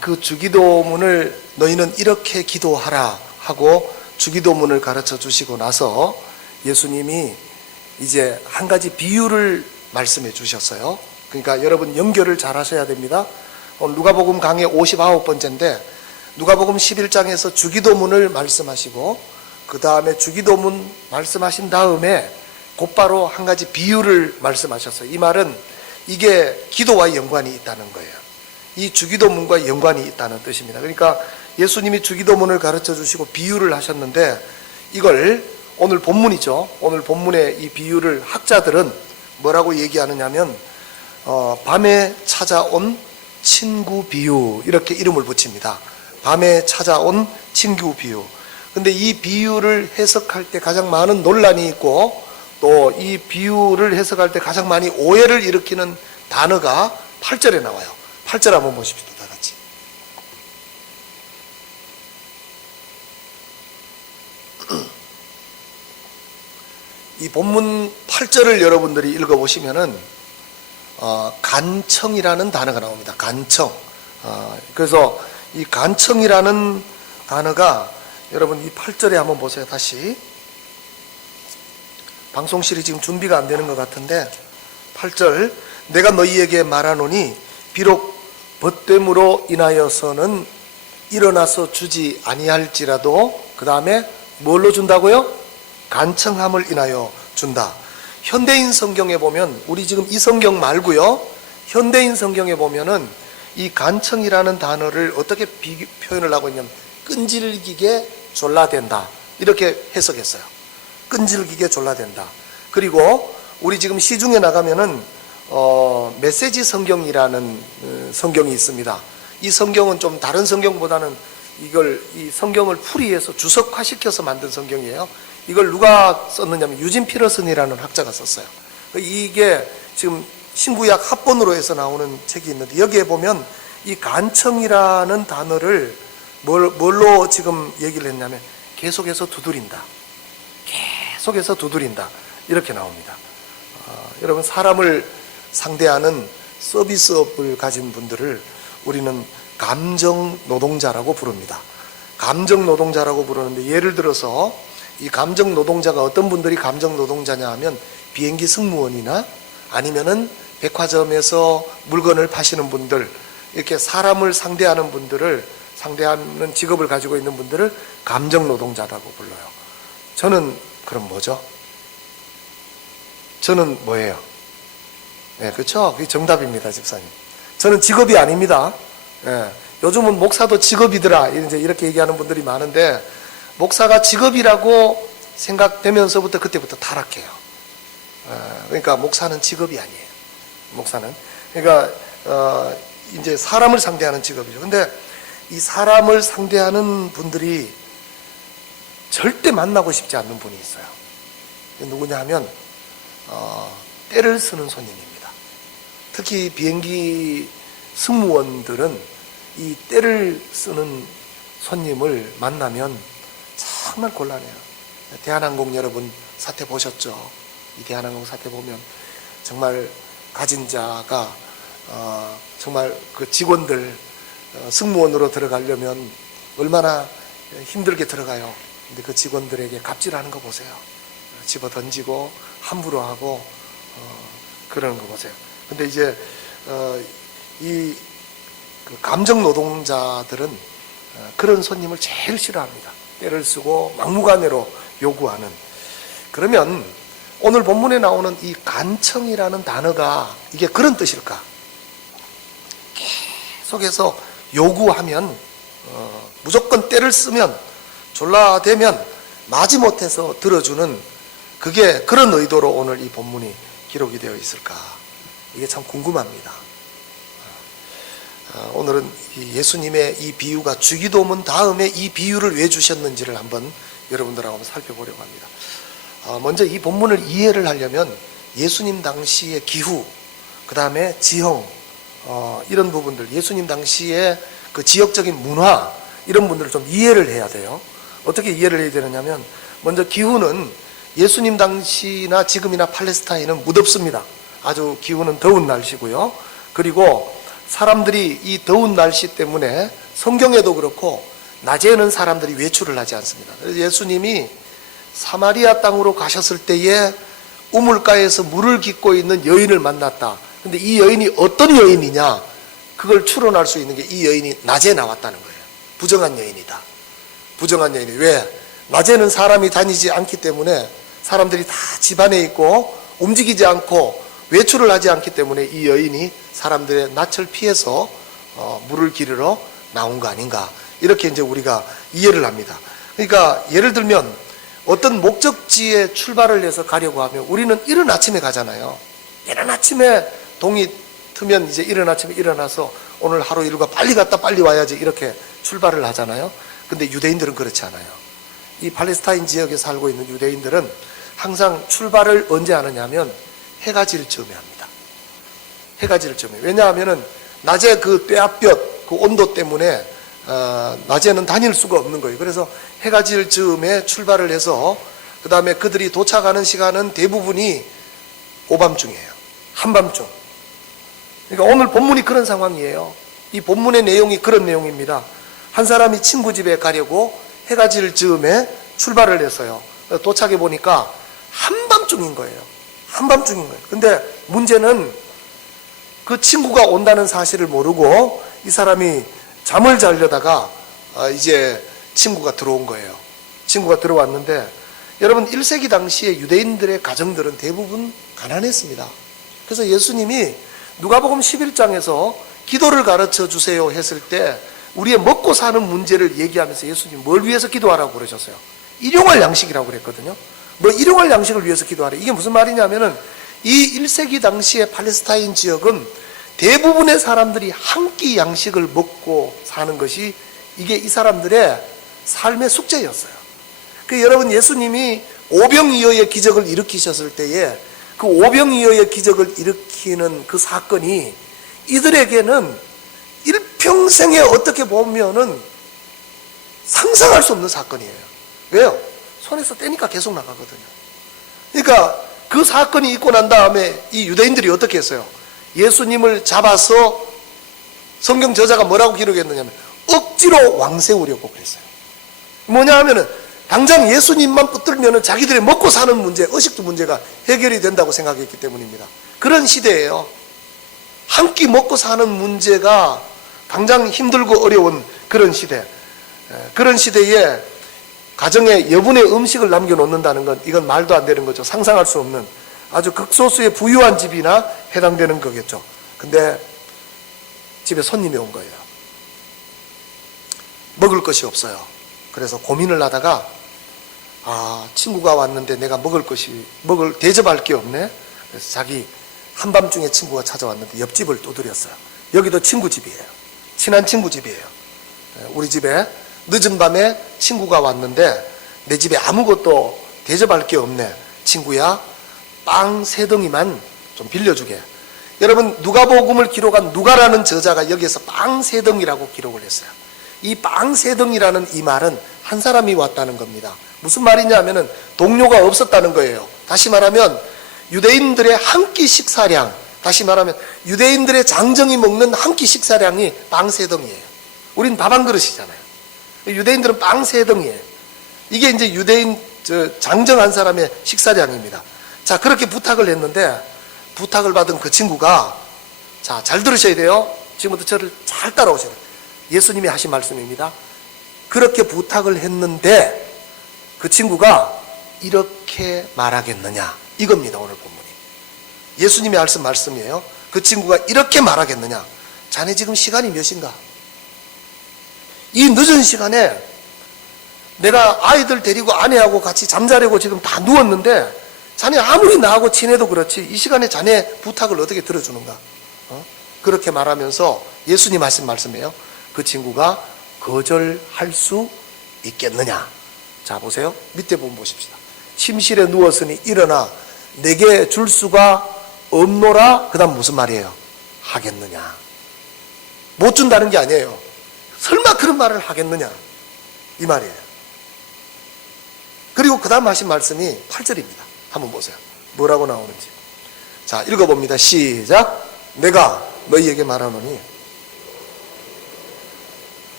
그 주기도문을 너희는 이렇게 기도하라 하고 주기도문을 가르쳐 주시고 나서 예수님이 이제 한 가지 비유를 말씀해 주셨어요. 그러니까 여러분 연결을 잘 하셔야 됩니다. 오늘 누가복음 강의 59번째인데 누가복음 11장에서 주기도문을 말씀하시고 그 다음에 주기도문 말씀하신 다음에 곧바로 한 가지 비유를 말씀하셨어요. 이 말은 이게 기도와 연관이 있다는 거예요. 이 주기도문과 연관이 있다는 뜻입니다. 그러니까 예수님이 주기도문을 가르쳐 주시고 비유를 하셨는데 이걸 오늘 본문이죠. 오늘 본문의 이 비유를 학자들은 뭐라고 얘기하느냐면 밤에 찾아온 친구 비유 이렇게 이름을 붙입니다. 밤에 찾아온 친구 비유. 근데 이 비유를 해석할 때 가장 많은 논란이 있고 또 이 비유를 해석할 때 가장 많이 오해를 일으키는 단어가 8절에 나와요. 8절 한번 보십시오. 다 같이. 이 본문 8절을 여러분들이 읽어보시면은 간청이라는 단어가 나옵니다. 간청. 그래서 이 간청이라는 단어가 여러분 이 8절에 한번 보세요. 다시. 방송실이 지금 준비가 안 되는 것 같은데 8절 내가 너희에게 말하노니 비록 벗됨으로 인하여서는 일어나서 주지 아니할지라도 그 다음에 뭘로 준다고요? 간청함을 인하여 준다. 현대인 성경에 보면 우리 지금 이 성경 말고요. 현대인 성경에 보면은 이 간청이라는 단어를 어떻게 표현을 하고 있냐면 끈질기게 졸라댄다. 이렇게 해석했어요. 끈질기게 졸라댄다. 그리고 우리 지금 시중에 나가면은 메시지 성경이라는 성경이 있습니다. 이 성경은 좀 다른 성경보다는 이 성경을 풀이해서 주석화시켜서 만든 성경이에요. 이걸 누가 썼느냐면 유진 피러슨이라는 학자가 썼어요. 이게 지금 신구약 합본으로 해서 나오는 책이 있는데 여기에 보면 이 간청이라는 단어를 뭘로 지금 얘기를 했냐면 계속해서 두드린다. 계속해서 두드린다. 이렇게 나옵니다. 여러분 사람을 상대하는 서비스업을 가진 분들을 우리는 감정 노동자라고 부릅니다. 감정 노동자라고 부르는데 예를 들어서 이 감정 노동자가 어떤 분들이 감정 노동자냐 하면 비행기 승무원이나 아니면은 백화점에서 물건을 파시는 분들 이렇게 사람을 상대하는 분들을 상대하는 직업을 가지고 있는 분들을 감정 노동자라고 불러요. 저는 그럼 뭐죠? 저는 뭐예요? 네, 그렇죠? 그게 정답입니다, 집사님. 저는 직업이 아닙니다. 네, 요즘은 목사도 직업이더라 이렇게 얘기하는 분들이 많은데 목사가 직업이라고 생각되면서부터 그때부터 타락해요. 그러니까 목사는 직업이 아니에요. 목사는 그러니까 이제 사람을 상대하는 직업이죠. 근데 이 사람을 상대하는 분들이 절대 만나고 싶지 않는 분이 있어요. 누구냐 하면 때를 쓰는 손님입니다. 특히 비행기 승무원들은 이 때를 쓰는 손님을 만나면 정말 곤란해요. 대한항공 여러분 사태 보셨죠? 이 대한항공 사태 보면 정말 가진 자가 정말 그 직원들 승무원으로 들어가려면 얼마나 힘들게 들어가요. 근데 그 직원들에게 갑질하는 거 보세요. 집어 던지고 함부로 하고 그러는 거 보세요. 근데 이제 이 감정 노동자들은 그런 손님을 제일 싫어합니다. 때를 쓰고 막무가내로 요구하는. 그러면 오늘 본문에 나오는 이 간청이라는 단어가 이게 그런 뜻일까? 계속해서 요구하면 무조건 때를 쓰면 졸라대면 마지못해서 들어주는 그게 그런 의도로 오늘 이 본문이 기록이 되어 있을까? 이게 참 궁금합니다. 오늘은 예수님의 이 비유가 주기도문 다음에 이 비유를 왜 주셨는지를 한번 여러분들하고 한번 살펴보려고 합니다. 먼저 이 본문을 이해를 하려면 예수님 당시의 기후, 그 다음에 지형, 이런 부분들, 예수님 당시의 그 지역적인 문화, 이런 분들을 좀 이해를 해야 돼요. 어떻게 이해를 해야 되느냐면, 먼저 기후는 예수님 당시나 지금이나 팔레스타인은 무덥습니다. 아주 기후는 더운 날씨고요. 그리고 사람들이 이 더운 날씨 때문에 성경에도 그렇고 낮에는 사람들이 외출을 하지 않습니다. 그래서 예수님이 사마리아 땅으로 가셨을 때에 우물가에서 물을 깃고 있는 여인을 만났다. 근데 이 여인이 어떤 여인이냐? 그걸 추론할 수 있는 게 이 여인이 낮에 나왔다는 거예요. 부정한 여인이다. 부정한 여인이. 왜? 낮에는 사람이 다니지 않기 때문에 사람들이 다 집안에 있고 움직이지 않고 외출을 하지 않기 때문에 이 여인이 사람들의 낯을 피해서 물을 기르러 나온 거 아닌가. 이렇게 이제 우리가 이해를 합니다. 그러니까 예를 들면 어떤 목적지에 출발을 해서 가려고 하면 우리는 이른 아침에 가잖아요. 이른 아침에 동이 트면 이제 이른 아침에 일어나서 오늘 하루 일과 빨리 갔다 빨리 와야지 이렇게 출발을 하잖아요. 근데 유대인들은 그렇지 않아요. 이 팔레스타인 지역에 살고 있는 유대인들은 항상 출발을 언제 하느냐면 해가 질 즈음에 합니다. 해가 질 즈음에. 왜냐하면은 낮에 그 뙤약볕 그 온도 때문에 낮에는 다닐 수가 없는 거예요. 그래서 해가 질 즈음에 출발을 해서 그 다음에 그들이 도착하는 시간은 대부분이 오밤중이에요. 한밤중. 그러니까 오늘 본문이 그런 상황이에요. 이 본문의 내용이 그런 내용입니다. 한 사람이 친구 집에 가려고 해가 질 즈음에 출발을 했어요. 도착해 보니까 한밤중인 거예요. 한밤중인 거예요. 근데 문제는 그 친구가 온다는 사실을 모르고 이 사람이 잠을 자려다가 이제 친구가 들어온 거예요. 친구가 들어왔는데 여러분 1세기 당시에 유대인들의 가정들은 대부분 가난했습니다. 그래서 예수님이 누가복음 11장에서 기도를 가르쳐 주세요 했을 때 우리의 먹고 사는 문제를 얘기하면서 예수님 뭘 위해서 기도하라고 그러셨어요? 일용할 양식이라고 그랬거든요. 뭐 일용할 양식을 위해서 기도하래. 이게 무슨 말이냐면은 이 1세기 당시의 팔레스타인 지역은 대부분의 사람들이 한 끼 양식을 먹고 사는 것이 이게 이 사람들의 삶의 숙제였어요. 그 여러분 예수님이 오병이어의 기적을 일으키셨을 때에 그 오병이어의 기적을 일으키는 그 사건이 이들에게는 일평생에 어떻게 보면은 상상할 수 없는 사건이에요. 왜요? 손에서 떼니까 계속 나가거든요. 그러니까 그 사건이 있고 난 다음에 이 유대인들이 어떻게 했어요? 예수님을 잡아서 성경 저자가 뭐라고 기록했느냐면 억지로 왕세우려고 그랬어요. 뭐냐 하면은 당장 예수님만 붙들면은 자기들의 먹고 사는 문제, 의식주 문제가 해결이 된다고 생각했기 때문입니다. 그런 시대예요. 한 끼 먹고 사는 문제가 당장 힘들고 어려운 그런 시대. 그런 시대에 가정에 여분의 음식을 남겨놓는다는 건 이건 말도 안 되는 거죠. 상상할 수 없는 아주 극소수의 부유한 집이나 해당되는 거겠죠. 근데 집에 손님이 온 거예요. 먹을 것이 없어요. 그래서 고민을 하다가 친구가 왔는데 내가 대접할 게 없네. 그래서 자기 한밤중에 친구가 찾아왔는데 옆집을 두드렸어요. 여기도 친구 집이에요. 친한 친구 집이에요. 우리 집에 늦은 밤에 친구가 왔는데 내 집에 아무것도 대접할 게 없네. 친구야, 빵 3덩이만 좀 빌려주게. 여러분 누가복음을 기록한 누가라는 저자가 여기에서 빵 3덩이라고 기록을 했어요. 이 빵 3덩이라는 이 말은 한 사람이 왔다는 겁니다. 무슨 말이냐면은 동료가 없었다는 거예요. 다시 말하면 유대인들의 한 끼 식사량, 다시 말하면 유대인들의 장정이 먹는 한 끼 식사량이 빵 3덩이에요. 우린 밥 한 그릇이잖아요. 유대인들은 빵 3덩이에요. 이게 이제 유대인 장정한 사람의 식사량입니다. 자, 그렇게 부탁을 했는데 부탁을 받은 그 친구가, 자, 잘 들으셔야 돼요. 지금부터 저를 잘 따라오셔야 돼요. 예수님이 하신 말씀입니다. 그렇게 부탁을 했는데 그 친구가 이렇게 말하겠느냐, 이겁니다. 오늘 본문이 예수님이 하신 말씀이에요. 그 친구가 이렇게 말하겠느냐, 자네 지금 시간이 몇인가? 이 늦은 시간에 내가 아이들 데리고 아내하고 같이 잠자려고 지금 다 누웠는데 자네 아무리 나하고 친해도 그렇지 이 시간에 자네 부탁을 어떻게 들어주는가? 그렇게 말하면서 예수님 하신 말씀이에요. 그 친구가 거절할 수 있겠느냐? 자, 보세요. 밑에 보면 보십시다. 침실에 누웠으니 일어나 내게 줄 수가 없노라. 그 다음 무슨 말이에요? 하겠느냐? 못 준다는 게 아니에요. 설마 그런 말을 하겠느냐? 이 말이에요. 그리고 그 다음 하신 말씀이 8절입니다. 한번 보세요. 뭐라고 나오는지. 자, 읽어봅니다. 시작. 내가 너희에게 말하노니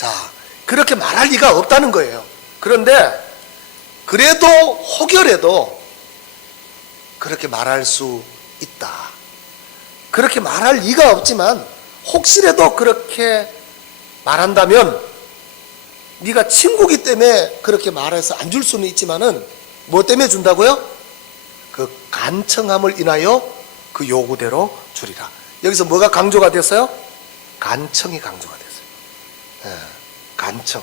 자, 그렇게 말할 리가 없다는 거예요. 그런데 그래도 혹여라도 그렇게 말할 수 있다. 그렇게 말할 리가 없지만 혹시라도 그렇게 말한다면 네가 친구기 때문에 그렇게 말해서 안 줄 수는 있지만은 뭐 때문에 준다고요? 그 간청함을 인하여 그 요구대로 주리라. 여기서 뭐가 강조가 됐어요? 간청이 강조가 됐어요. 간청.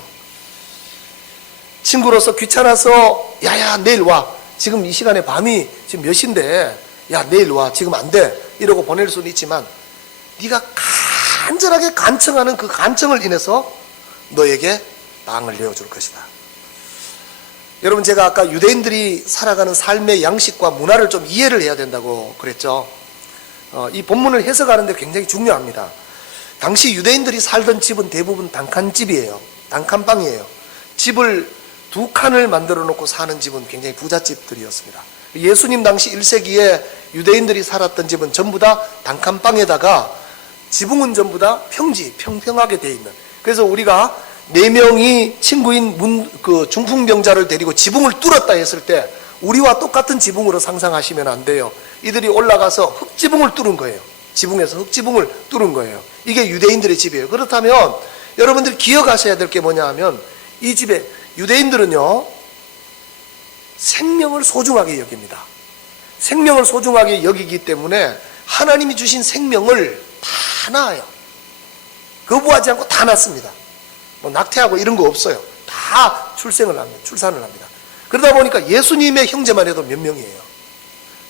친구로서 귀찮아서 야야 내일 와. 지금 이 시간에 밤이 지금 몇 시인데 야 내일 와. 지금 안 돼. 이러고 보낼 수는 있지만 네가 간절하게 간청하는 그 간청을 인해서 너에게 빵을 내어줄 것이다. 여러분, 제가 아까 유대인들이 살아가는 삶의 양식과 문화를 좀 이해를 해야 된다고 그랬죠. 이 본문을 해석하는데 굉장히 중요합니다. 당시 유대인들이 살던 집은 대부분 단칸집이에요. 단칸방이에요. 집을 2칸을 만들어 놓고 사는 집은 굉장히 부잣집들이었습니다. 예수님 당시 1세기에 유대인들이 살았던 집은 전부 다 단칸방에다가 지붕은 전부 다 평평하게 돼 있는. 그래서 우리가 4명이 친구인 중풍병자를 데리고 지붕을 뚫었다 했을 때 우리와 똑같은 지붕으로 상상하시면 안 돼요. 이들이 올라가서 흙지붕을 뚫은 거예요. 지붕에서 흙지붕을 뚫은 거예요. 이게 유대인들의 집이에요. 그렇다면 여러분들이 기억하셔야 될 게 뭐냐 하면 이 집에 유대인들은요 생명을 소중하게 여깁니다. 생명을 소중하게 여기기 때문에 하나님이 주신 생명을 다 낳아요. 거부하지 않고 다 낳습니다. 뭐 낙태하고 이런 거 없어요. 다 출산을 합니다. 그러다 보니까 예수님의 형제만 해도 몇 명이에요.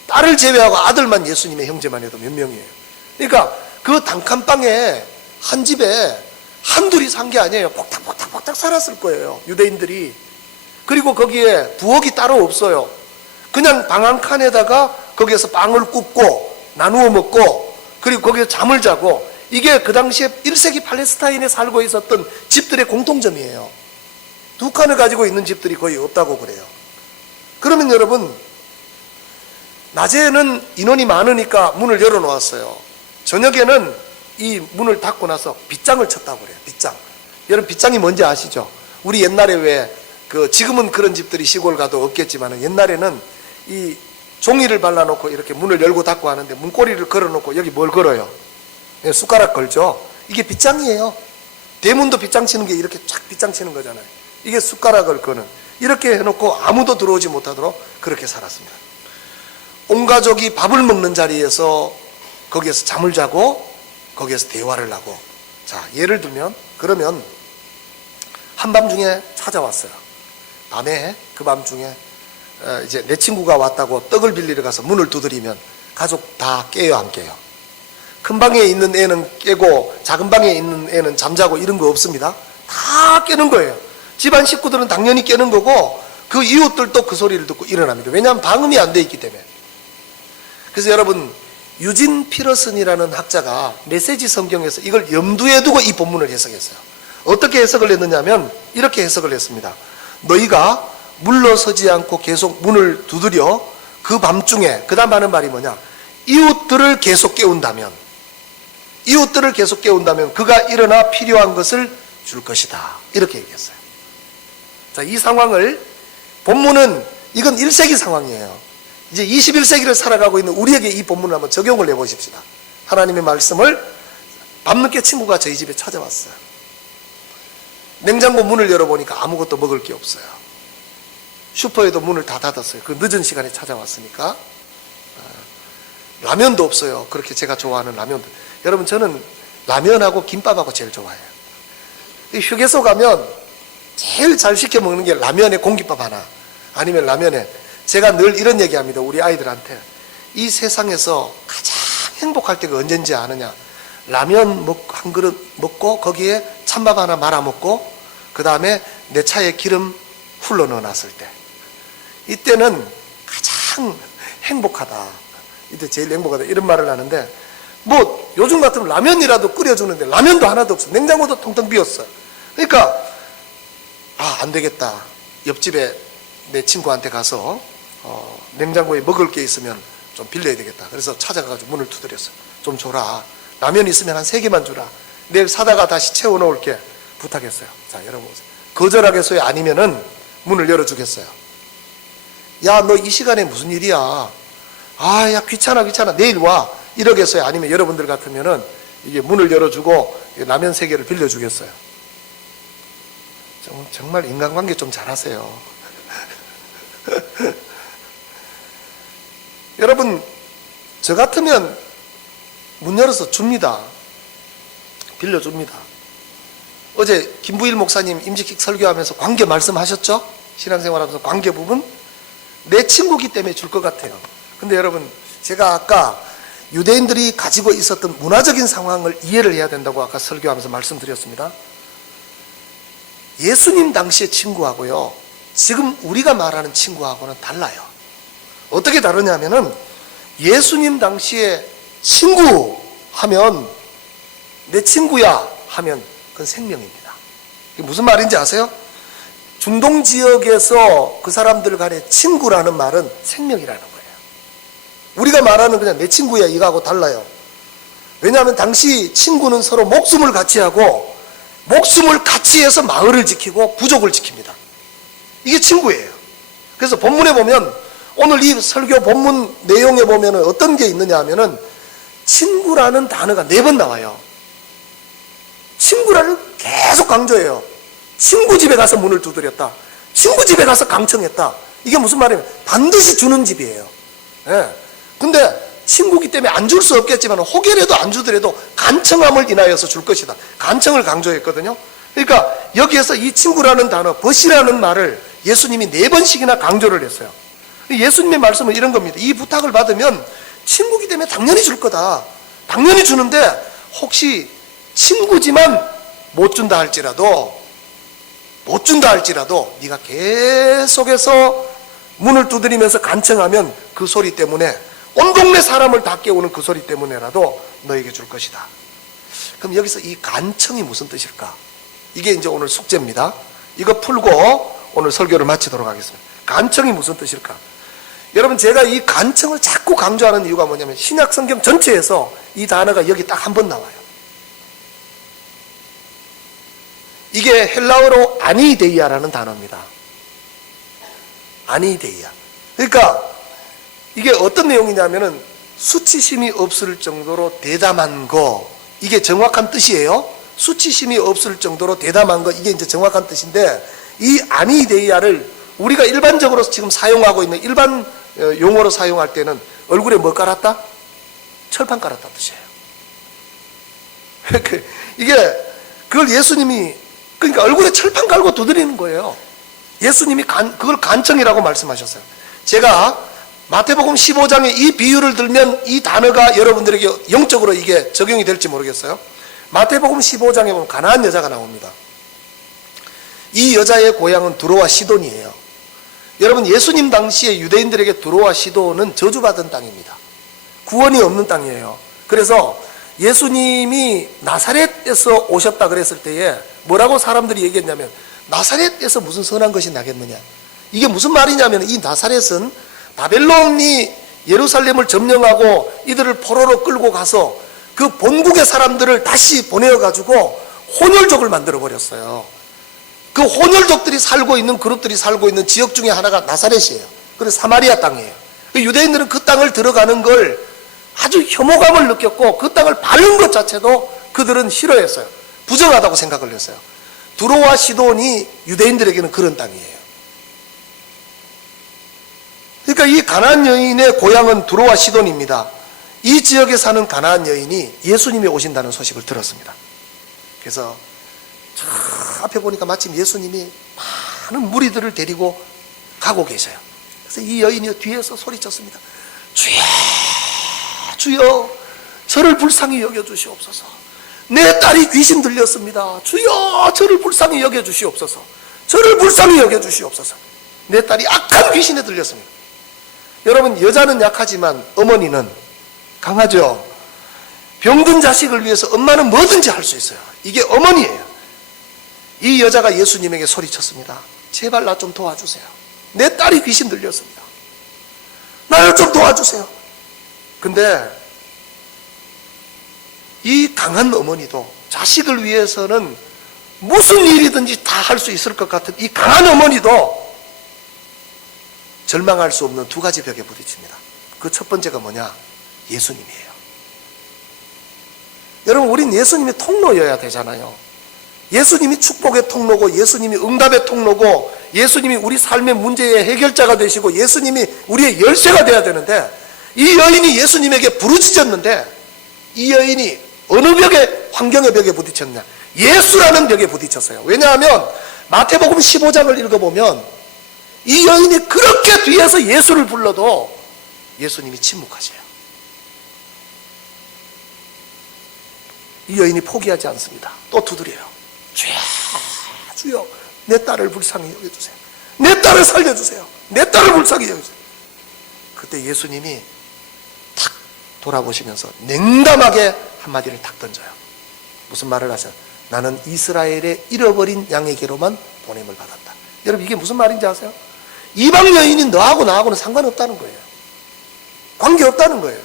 딸을 제외하고 아들만 예수님의 형제만 해도 몇 명이에요. 그러니까 그 단칸방에 한 집에 한둘이 산 게 아니에요. 복닥 살았을 거예요, 유대인들이. 그리고 거기에 부엌이 따로 없어요. 그냥 방 한 칸에다가 거기에서 빵을 굽고 나누어 먹고 그리고 거기서 잠을 자고, 이게 그 당시에 1세기 팔레스타인에 살고 있었던 집들의 공통점이에요. 2칸을 가지고 있는 집들이 거의 없다고 그래요. 그러면 여러분, 낮에는 인원이 많으니까 문을 열어놓았어요. 저녁에는 이 문을 닫고 나서 빗장을 쳤다고 그래요. 빗장. 여러분, 빗장이 뭔지 아시죠? 우리 옛날에 왜 지금은 그런 집들이 시골 가도 없겠지만 옛날에는 이 종이를 발라놓고 이렇게 문을 열고 닫고 하는데 문고리를 걸어놓고 여기 뭘 걸어요? 숟가락 걸죠. 이게 빗장이에요. 대문도 빗장 치는 게 이렇게 쫙 빗장 치는 거잖아요. 이게 숟가락을 거는, 이렇게 해놓고 아무도 들어오지 못하도록 그렇게 살았습니다. 온 가족이 밥을 먹는 자리에서 거기에서 잠을 자고 거기에서 대화를 하고. 자, 예를 들면 그러면 한밤중에 찾아왔어요. 밤에 그 밤중에 이제 내 친구가 왔다고 떡을 빌리러 가서 문을 두드리면 가족 다 깨요, 안 깨요? 큰 방에 있는 애는 깨고 작은 방에 있는 애는 잠자고 이런 거 없습니다. 다 깨는 거예요. 집안 식구들은 당연히 깨는 거고 그 이웃들도 그 소리를 듣고 일어납니다. 왜냐하면 방음이 안 돼 있기 때문에. 그래서 여러분, 유진 피러슨이라는 학자가 메시지 성경에서 이걸 염두에 두고 이 본문을 해석했어요. 어떻게 해석을 했느냐면 이렇게 해석을 했습니다. 너희가 물러서지 않고 계속 문을 두드려 그 밤중에, 그 다음 하는 말이 뭐냐, 이웃들을 계속 깨운다면 그가 일어나 필요한 것을 줄 것이다, 이렇게 얘기했어요. 자, 이 상황을, 본문은 이건 1세기 상황이에요. 이제 21세기를 살아가고 있는 우리에게 이 본문을 한번 적용을 해보십시다. 하나님의 말씀을 밤늦게 친구가 저희 집에 찾아왔어요. 냉장고 문을 열어보니까 아무것도 먹을 게 없어요. 슈퍼에도 문을 다 닫았어요. 그 늦은 시간에 찾아왔으니까. 라면도 없어요. 그렇게 제가 좋아하는 라면도. 여러분, 저는 라면하고 김밥하고 제일 좋아해요. 휴게소 가면 제일 잘 시켜 먹는 게 라면에 공깃밥 하나, 아니면 라면에, 제가 늘 이런 얘기합니다. 우리 아이들한테. 이 세상에서 가장 행복할 때가 언젠지 아느냐? 라면 한 그릇 먹고 거기에 찬밥 하나 말아 먹고 그 다음에 내 차에 기름 흘러 넣어놨을 때, 이때는 가장 행복하다. 이때 제일 행복하다, 이런 말을 하는데, 뭐 요즘 같으면 라면이라도 끓여주는데 라면도 하나도 없어. 냉장고도 텅텅 비었어요. 그러니까 안 되겠다, 옆집에 내 친구한테 가서 냉장고에 먹을 게 있으면 좀 빌려야 되겠다. 그래서 찾아가가지고 문을 두드렸어요. 좀 줘라. 라면 있으면 한 3개만 주라. 내일 사다가 다시 채워놓을게. 부탁했어요. 자, 여러분 보세요. 거절하겠어요? 아니면은 문을 열어주겠어요? 야, 너 이 시간에 무슨 일이야? 아, 야, 귀찮아. 내일 와. 이러겠어요? 아니면 여러분들 같으면은 이게 문을 열어주고 라면 3개를 빌려주겠어요? 정말 인간관계 좀 잘하세요. 여러분, 저 같으면 문 열어서 줍니다. 빌려줍니다. 어제 김부일 목사님 임직식 설교하면서 관계 말씀하셨죠? 신앙생활하면서 관계 부분? 내 친구기 때문에 줄 것 같아요. 근데 여러분, 제가 아까 유대인들이 가지고 있었던 문화적인 상황을 이해를 해야 된다고 아까 설교하면서 말씀드렸습니다. 예수님 당시의 친구하고요, 지금 우리가 말하는 친구하고는 달라요. 어떻게 다르냐면은, 예수님 당시에 친구 하면, 내 친구야 하면 그건 생명입니다. 이게 무슨 말인지 아세요? 중동 지역에서 그 사람들 간의 친구라는 말은 생명이라는 거예요. 우리가 말하는 그냥 내 친구야 이거하고 달라요. 왜냐하면 당시 친구는 서로 목숨을 같이 하고, 목숨을 같이 해서 마을을 지키고 부족을 지킵니다. 이게 친구예요. 그래서 본문에 보면, 오늘 이 설교 본문 내용에 보면 어떤 게 있느냐 하면은 친구라는 단어가 4번 나와요. 친구라는 계속 강조해요. 친구 집에 가서 문을 두드렸다. 친구 집에 가서 강청했다. 이게 무슨 말이에요? 반드시 주는 집이에요. 예. 근데 친구기 때문에 안 줄 수 없겠지만 혹여라도 안 주더라도 간청함을 인하여서 줄 것이다. 간청을 강조했거든요. 그러니까 여기에서 이 친구라는 단어, 벗이라는 말을 예수님이 4번씩이나 강조를 했어요. 예수님의 말씀은 이런 겁니다. 이 부탁을 받으면 친구기 때문에 당연히 줄 거다. 당연히 주는데 혹시 친구지만 못 준다 할지라도 네가 계속해서 문을 두드리면서 간청하면 그 소리 때문에, 온 동네 사람을 다 깨우는 그 소리 때문에라도 너에게 줄 것이다. 그럼 여기서 이 간청이 무슨 뜻일까? 이게 이제 오늘 숙제입니다. 이거 풀고 오늘 설교를 마치도록 하겠습니다. 간청이 무슨 뜻일까? 여러분, 제가 이 간청을 자꾸 강조하는 이유가 뭐냐면, 신약 성경 전체에서 이 단어가 여기 딱 한 번 나와요. 이게 헬라어로 아니데이아라는 단어입니다. 아니데이아. 그러니까 이게 어떤 내용이냐면은 수치심이 없을 정도로 대담한 거, 이게 정확한 뜻이에요. 수치심이 없을 정도로 대담한 거, 이게 이제 정확한 뜻인데, 이 아니데이아를 우리가 일반적으로 지금 사용하고 있는 일반 용어로 사용할 때는 얼굴에 뭐 깔았다? 철판 깔았다 뜻이에요. 이게 그걸 예수님이, 그러니까 얼굴에 철판 깔고 두드리는 거예요. 예수님이 그걸 간청이라고 말씀하셨어요. 제가 마태복음 15장에 이 비유를 들면 이 단어가 여러분들에게 영적으로 이게 적용이 될지 모르겠어요. 마태복음 15장에 보면 가나안 여자가 나옵니다. 이 여자의 고향은 두로와 시돈이에요. 여러분, 예수님 당시에 유대인들에게 두로와 시돈은 저주받은 땅입니다. 구원이 없는 땅이에요. 그래서 예수님이 나사렛에서 오셨다 그랬을 때에 뭐라고 사람들이 얘기했냐면, 나사렛에서 무슨 선한 것이 나겠느냐. 이게 무슨 말이냐면, 이 나사렛은 바벨론이 예루살렘을 점령하고 이들을 포로로 끌고 가서 그 본국의 사람들을 다시 보내어가지고 혼혈족을 만들어 버렸어요. 그 혼혈족들이 살고 있는, 그룹들이 살고 있는 지역 중에 하나가 나사렛이에요. 그래서 사마리아 땅이에요. 유대인들은 그 땅을 들어가는 걸 아주 혐오감을 느꼈고, 그 땅을 밟는 것 자체도 그들은 싫어했어요. 부정하다고 생각을 했어요. 두로와 시돈이 유대인들에게는 그런 땅이에요. 그러니까 이 가나안 여인의 고향은 두로와 시돈입니다. 이 지역에 사는 가나안 여인이 예수님이 오신다는 소식을 들었습니다. 그래서 저 앞에 보니까 마침 예수님이 많은 무리들을 데리고 가고 계셔요. 그래서 이 여인이 뒤에서 소리쳤습니다. 주여, 주여, 저를 불쌍히 여겨주시옵소서. 내 딸이 귀신 들렸습니다. 주여, 저를 불쌍히 여겨주시옵소서. 저를 불쌍히 여겨주시옵소서. 내 딸이 악한 귀신에 들렸습니다. 여러분, 여자는 약하지만 어머니는 강하죠. 병든 자식을 위해서 엄마는 뭐든지 할 수 있어요. 이게 어머니예요. 이 여자가 예수님에게 소리쳤습니다. 제발 나 좀 도와주세요. 내 딸이 귀신 들렸습니다. 나를 좀 도와주세요. 근데 이 강한 어머니도 자식을 위해서는 무슨 일이든지 다 할 수 있을 것 같은 이 강한 어머니도 절망할 수 없는 두 가지 벽에 부딪힙니다. 그 첫 번째가 뭐냐? 예수님이에요. 여러분, 우린 예수님의 통로여야 되잖아요. 예수님이 축복의 통로고, 예수님이 응답의 통로고, 예수님이 우리 삶의 문제의 해결자가 되시고, 예수님이 우리의 열쇠가 돼야 되는데, 이 여인이 예수님에게 부르짖었는데, 이 여인이 어느 벽에, 환경의 벽에 부딪혔냐? 예수라는 벽에 부딪혔어요. 왜냐하면 마태복음 15장을 읽어보면 이 여인이 그렇게 뒤에서 예수를 불러도 예수님이 침묵하세요. 이 여인이 포기하지 않습니다. 또 두드려요. 주여, 주여, 내 딸을 불쌍히 여겨주세요. 내 딸을 살려주세요. 내 딸을 불쌍히 여겨주세요. 그때 예수님이 탁 돌아보시면서 냉담하게 한마디를 탁 던져요. 무슨 말을 하세요? 나는 이스라엘의 잃어버린 양에게로만 보냄을 받았다. 여러분, 이게 무슨 말인지 아세요? 이방 여인이 너하고 나하고는 상관없다는 거예요. 관계없다는 거예요.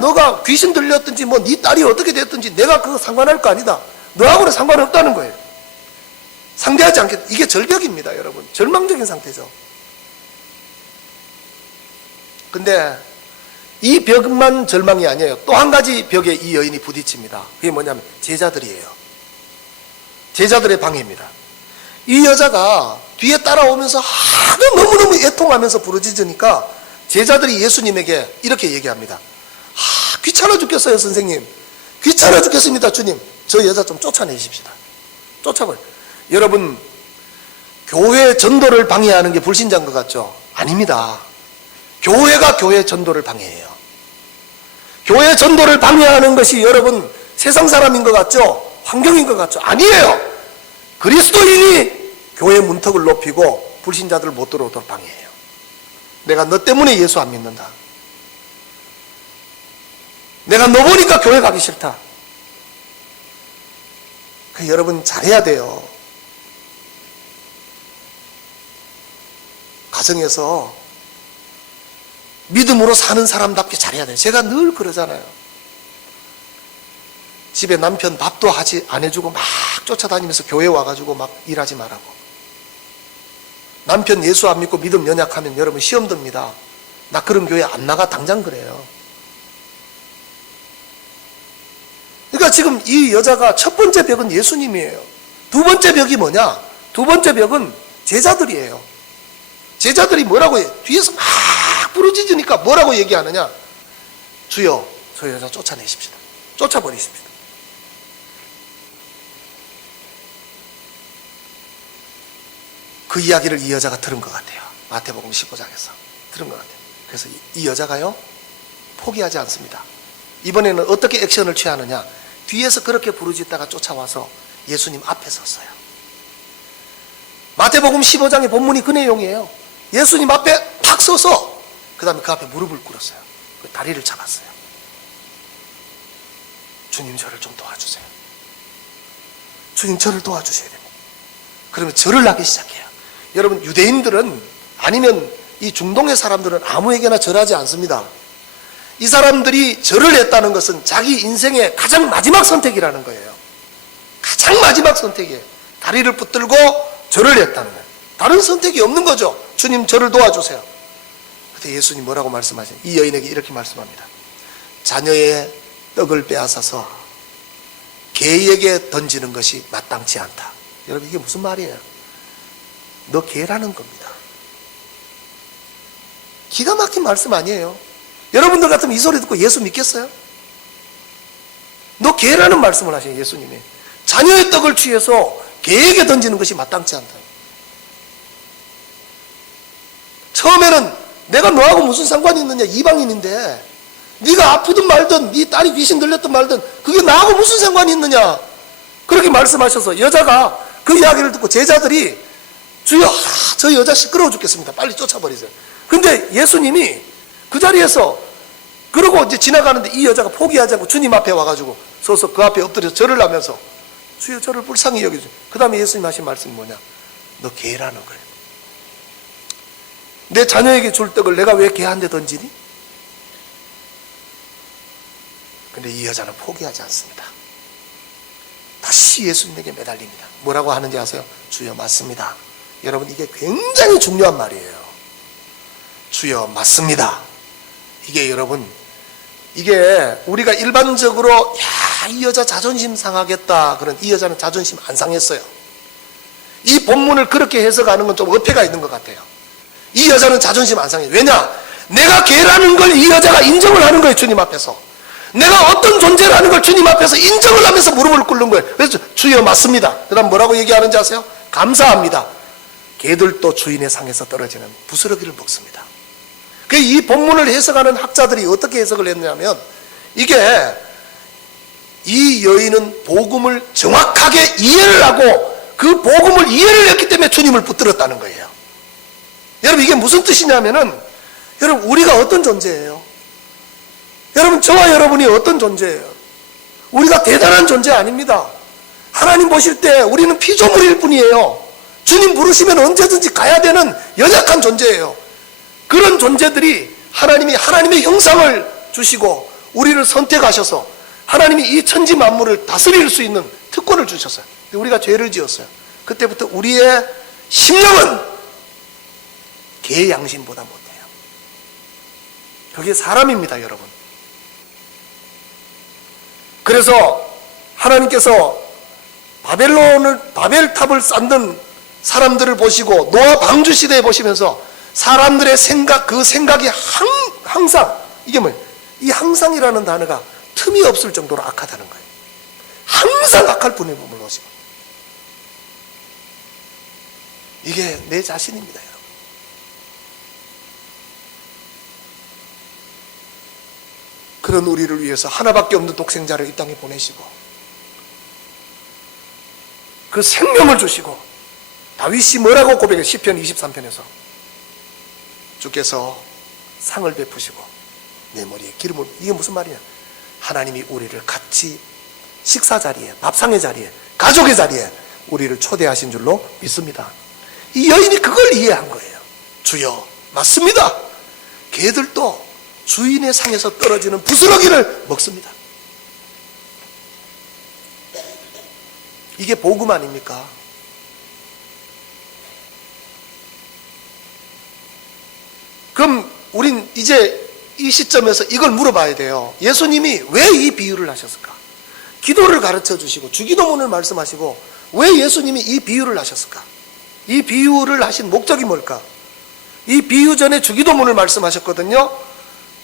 너가 귀신 들렸든지 뭐 네 딸이 어떻게 됐든지 내가 그거 상관할 거 아니다. 너하고는 상관없다는 거예요. 상대하지 않겠다. 이게 절벽입니다, 여러분. 절망적인 상태죠. 근데 이 벽만 절망이 아니에요. 또 한 가지 벽에 이 여인이 부딪힙니다. 그게 뭐냐면 제자들이에요. 제자들의 방해입니다. 이 여자가 뒤에 따라오면서 하도 너무너무 애통하면서 부르짖으니까 제자들이 예수님에게 이렇게 얘기합니다. 귀찮아 죽겠어요, 선생님. 귀찮아 죽겠습니다, 주님. 저 여자 좀 쫓아내십시다. 쫓아버려. 여러분, 교회 전도를 방해하는 게 불신자인 것 같죠? 아닙니다. 교회가 교회 전도를 방해해요. 교회 전도를 방해하는 것이 여러분 세상 사람인 것 같죠? 환경인 것 같죠? 아니에요. 그리스도인이 교회 문턱을 높이고 불신자들을 못 들어오도록 방해해요. 내가 너 때문에 예수 안 믿는다. 내가 너 보니까 교회 가기 싫다. 여러분 잘해야 돼요. 가정에서 믿음으로 사는 사람답게 잘해야 돼요. 제가 늘 그러잖아요. 집에 남편 밥도 안 해주고 막 쫓아다니면서 교회 와가지고 막 일하지 말라고. 남편 예수 안 믿고 믿음 연약하면 여러분 시험 듭니다. 나 그런 교회 안 나가. 당장 그래요. 그러니까 지금 이 여자가 첫 번째 벽은 예수님이에요. 두 번째 벽이 뭐냐? 두 번째 벽은 제자들이에요. 제자들이 뭐라고 해요? 뒤에서 막 부르짖으니까 뭐라고 얘기하느냐? 주여, 저 여자 쫓아내십시다. 쫓아버리십시다. 그 이야기를 이 여자가 들은 것 같아요. 마태복음 15장에서 들은 것 같아요. 그래서 이 여자가요, 포기하지 않습니다. 이번에는 어떻게 액션을 취하느냐? 뒤에서 그렇게 부르짖다가 쫓아와서 예수님 앞에 섰어요. 마태복음 15장의 본문이 그 내용이에요. 예수님 앞에 탁 서서 그 다음에 그 앞에 무릎을 꿇었어요. 그 다리를 잡았어요. 주님, 저를 좀 도와주세요. 주님, 저를 도와주셔야 됩니다. 그러면 절을 하기 시작해요. 여러분, 유대인들은 아니면 이 중동의 사람들은 아무에게나 절하지 않습니다. 이 사람들이 절을 했다는 것은 자기 인생의 가장 마지막 선택이라는 거예요. 가장 마지막 선택이에요. 다리를 붙들고 절을 했다는 거예요. 다른 선택이 없는 거죠. 주님, 저를 도와주세요. 그때 예수님 뭐라고 말씀하세요? 이 여인에게 이렇게 말씀합니다. 자녀의 떡을 빼앗아서 개에게 던지는 것이 마땅치 않다. 여러분, 이게 무슨 말이에요? 너 개라는 겁니다. 기가 막힌 말씀 아니에요? 여러분들 같으면 이 소리 듣고 예수 믿겠어요? 너 개라는 말씀을 하셔요, 예수님이. 자녀의 떡을 취해서 개에게 던지는 것이 마땅치 않다. 처음에는 내가 너하고 무슨 상관이 있느냐, 이방인인데 네가 아프든 말든 네 딸이 귀신 들렸든 말든 그게 나하고 무슨 상관이 있느냐, 그렇게 말씀하셔서 여자가 그 이야기를 듣고 제자들이 주여, 저 여자 시끄러워 죽겠습니다. 빨리 쫓아버리세요. 근데 예수님이 그 자리에서 그러고 이제 지나가는데 이 여자가 포기하지 않고 주님 앞에 와가지고 서서 그 앞에 엎드려 절을 하면서 주여, 저를 불쌍히 여겨주세요. 그 다음에 예수님 하신 말씀이 뭐냐? 너 개라는 거예요. 내 자녀에게 줄 떡을 내가 왜 개한테 던지니? 근데 이 여자는 포기하지 않습니다. 다시 예수님에게 매달립니다. 뭐라고 하는지 아세요? 주여 맞습니다. 여러분, 이게 굉장히 중요한 말이에요. 주여 맞습니다. 이게 여러분, 이게 우리가 일반적으로 야, 이 여자 자존심 상하겠다, 그런, 이 여자는 자존심 안 상했어요. 이 본문을 그렇게 해석하는 건 좀 어폐가 있는 것 같아요. 이 여자는 자존심 안 상해요. 왜냐? 내가 개라는 걸 이 여자가 인정을 하는 거예요. 주님 앞에서 내가 어떤 존재라는 걸 주님 앞에서 인정을 하면서 무릎을 꿇는 거예요. 그래서 주여 맞습니다. 그 다음 뭐라고 얘기하는지 아세요? 감사합니다. 개들도 주인의 상에서 떨어지는 부스러기를 먹습니다. 이 본문을 해석하는 학자들이 어떻게 해석을 했냐면, 이게 이 여인은 복음을 정확하게 이해를 하고 그 복음을 이해를 했기 때문에 주님을 붙들었다는 거예요. 여러분, 이게 무슨 뜻이냐면은, 여러분, 우리가 어떤 존재예요? 여러분, 저와 여러분이 어떤 존재예요? 우리가 대단한 존재 아닙니다. 하나님 보실 때 우리는 피조물일 뿐이에요. 주님 부르시면 언제든지 가야 되는 연약한 존재예요. 그런 존재들이 하나님이 하나님의 형상을 주시고 우리를 선택하셔서 하나님이 이 천지 만물을 다스릴 수 있는 특권을 주셨어요. 우리가 죄를 지었어요. 그때부터 우리의 심령은 개 양심보다 못해요. 그게 사람입니다, 여러분. 그래서 하나님께서 바벨탑을 쌓는 사람들을 보시고 노아 방주 시대에 보시면서 사람들의 생각, 그 생각이 항상, 이게 뭐예요? 이 항상이라는 단어가 틈이 없을 정도로 악하다는 거예요. 항상 악할 뿐인 법을 보시고. 이게 내 자신입니다, 여러분. 그런 우리를 위해서 하나밖에 없는 독생자를 이 땅에 보내시고 그 생명을 주시고, 다윗이 뭐라고 고백해요? 시편 23편에서 주께서 상을 베푸시고 내 머리에 기름을, 이게 무슨 말이냐? 하나님이 우리를 같이 식사 자리에, 밥상의 자리에, 가족의 자리에 우리를 초대하신 줄로 믿습니다. 이 여인이 그걸 이해한 거예요. 주여 맞습니다. 개들도 주인의 상에서 떨어지는 부스러기를 먹습니다. 이게 복음 아닙니까? 그럼 우린 이제 이 시점에서 이걸 물어봐야 돼요. 예수님이 왜 이 비유를 하셨을까? 기도를 가르쳐 주시고 주기도문을 말씀하시고 왜 예수님이 이 비유를 하셨을까? 이 비유를 하신 목적이 뭘까? 이 비유 전에 주기도문을 말씀하셨거든요.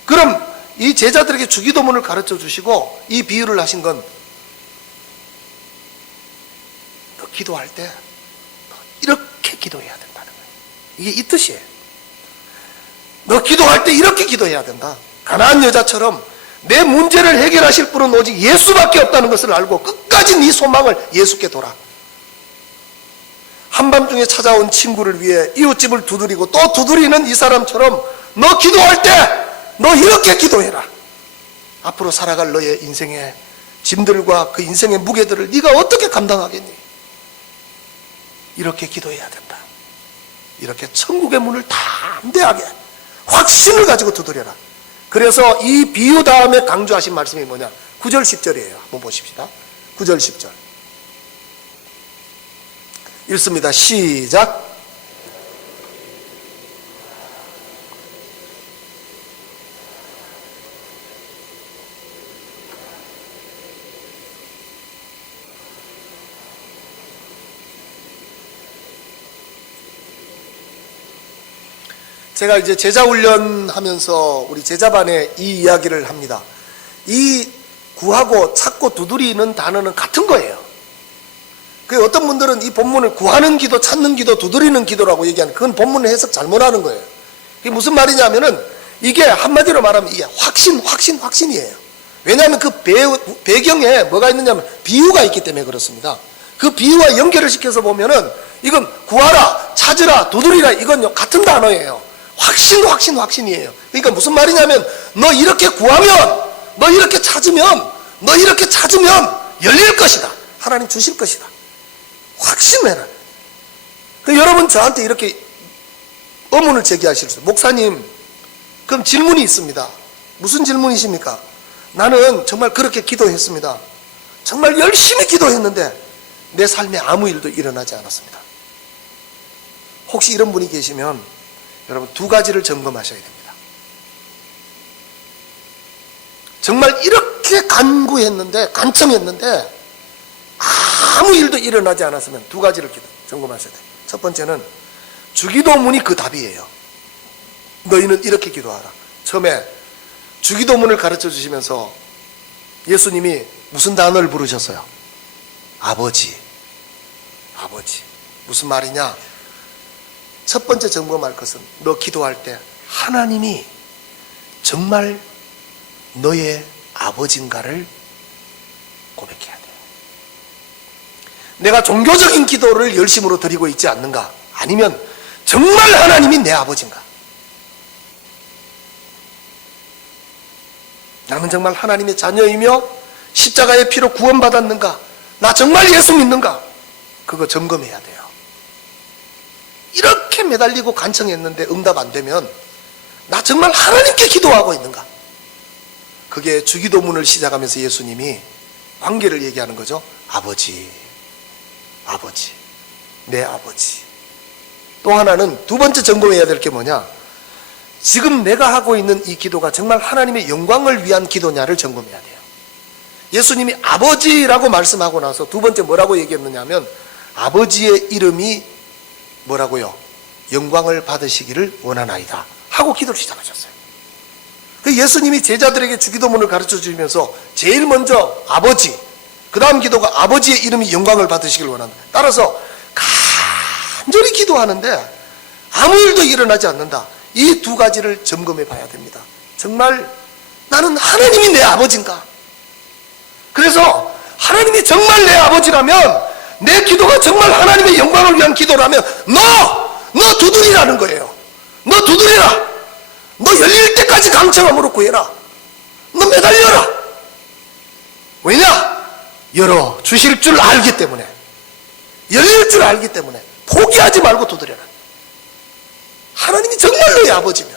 그럼 이 제자들에게 주기도문을 가르쳐 주시고 이 비유를 하신 건, 너 기도할 때 너 이렇게 기도해야 된다는 거예요. 이게 이 뜻이에요. 너 기도할 때 이렇게 기도해야 된다. 가나안 여자처럼 내 문제를 해결하실 분은 오직 예수밖에 없다는 것을 알고 끝까지 네 소망을 예수께 둬라. 한밤중에 찾아온 친구를 위해 이웃집을 두드리고 또 두드리는 이 사람처럼 너 기도할 때 너 이렇게 기도해라. 앞으로 살아갈 너의 인생의 짐들과 그 인생의 무게들을 네가 어떻게 감당하겠니? 이렇게 기도해야 된다. 이렇게 천국의 문을 담대하게 확신을 가지고 두드려라. 그래서 이 비유 다음에 강조하신 말씀이 뭐냐? 9절 10절이에요. 한번 보십시다. 9절 10절 읽습니다. 시작. 제가 이제 제자 훈련하면서 우리 제자반에 이 이야기를 합니다. 이 구하고 찾고 두드리는 단어는 같은 거예요. 그 어떤 분들은 이 본문을 구하는 기도, 찾는 기도, 두드리는 기도라고 얘기하는, 그건 본문의 해석 잘못하는 거예요. 그게 무슨 말이냐면은 이게 한마디로 말하면 이게 확신이에요. 왜냐하면 그 배경에 뭐가 있느냐면 비유가 있기 때문에 그렇습니다. 그 비유와 연결을 시켜서 보면은 이건 구하라, 찾으라, 두드리라, 이건 같은 단어예요. 확신이에요. 그러니까 무슨 말이냐면 너 이렇게 구하면, 너 이렇게 찾으면 열릴 것이다. 하나님 주실 것이다. 확신해라. 여러분 저한테 이렇게 의문을 제기하실 수 있어요. 목사님, 그럼 질문이 있습니다. 무슨 질문이십니까? 나는 정말 그렇게 기도했습니다. 정말 열심히 기도했는데 내 삶에 아무 일도 일어나지 않았습니다. 혹시 이런 분이 계시면 여러분 두 가지를 점검하셔야 됩니다. 정말 이렇게 간청했는데 아무 일도 일어나지 않았으면 두 가지를 점검하셔야 돼요. 첫 번째는 주기도문이 그 답이에요. 너희는 이렇게 기도하라. 처음에 주기도문을 가르쳐 주시면서 예수님이 무슨 단어를 부르셨어요? 아버지. 아버지. 무슨 말이냐? 첫 번째 점검할 것은 너 기도할 때 하나님이 정말 너의 아버지인가를 고백해야 돼요. 내가 종교적인 기도를 열심으로 드리고 있지 않는가? 아니면 정말 하나님이 내 아버지인가? 나는 정말 하나님의 자녀이며 십자가의 피로 구원받았는가? 나 정말 예수 믿는가? 그거 점검해야 돼요. 이렇게 매달리고 간청했는데 응답 안 되면 나 정말 하나님께 기도하고 있는가? 그게 주기도문을 시작하면서 예수님이 관계를 얘기하는 거죠. 아버지, 아버지, 내 아버지. 또 하나는 두 번째 점검해야 될 게 뭐냐? 지금 내가 하고 있는 이 기도가 정말 하나님의 영광을 위한 기도냐를 점검해야 돼요. 예수님이 아버지라고 말씀하고 나서 두 번째 뭐라고 얘기했느냐 하면 아버지의 이름이 뭐라고요? 영광을 받으시기를 원하나이다 하고 기도를 시작하셨어요. 예수님이 제자들에게 주기도문을 가르쳐 주시면서 제일 먼저 아버지, 그 다음 기도가 아버지의 이름이 영광을 받으시기를 원한다. 따라서 간절히 기도하는데 아무 일도 일어나지 않는다. 이 두 가지를 점검해 봐야 됩니다. 정말 나는 하나님이 내 아버지인가? 그래서 하나님이 정말 내 아버지라면 내 기도가 정말 하나님의 영광을 위한 기도라면 너 두드리라는 거예요. 너 두드리라. 너 열릴 때까지 강청함으로 구해라. 너 매달려라. 왜냐? 열어 주실 줄 알기 때문에, 열릴 줄 알기 때문에 포기하지 말고 두드려라. 하나님이 정말 너의 아버지면.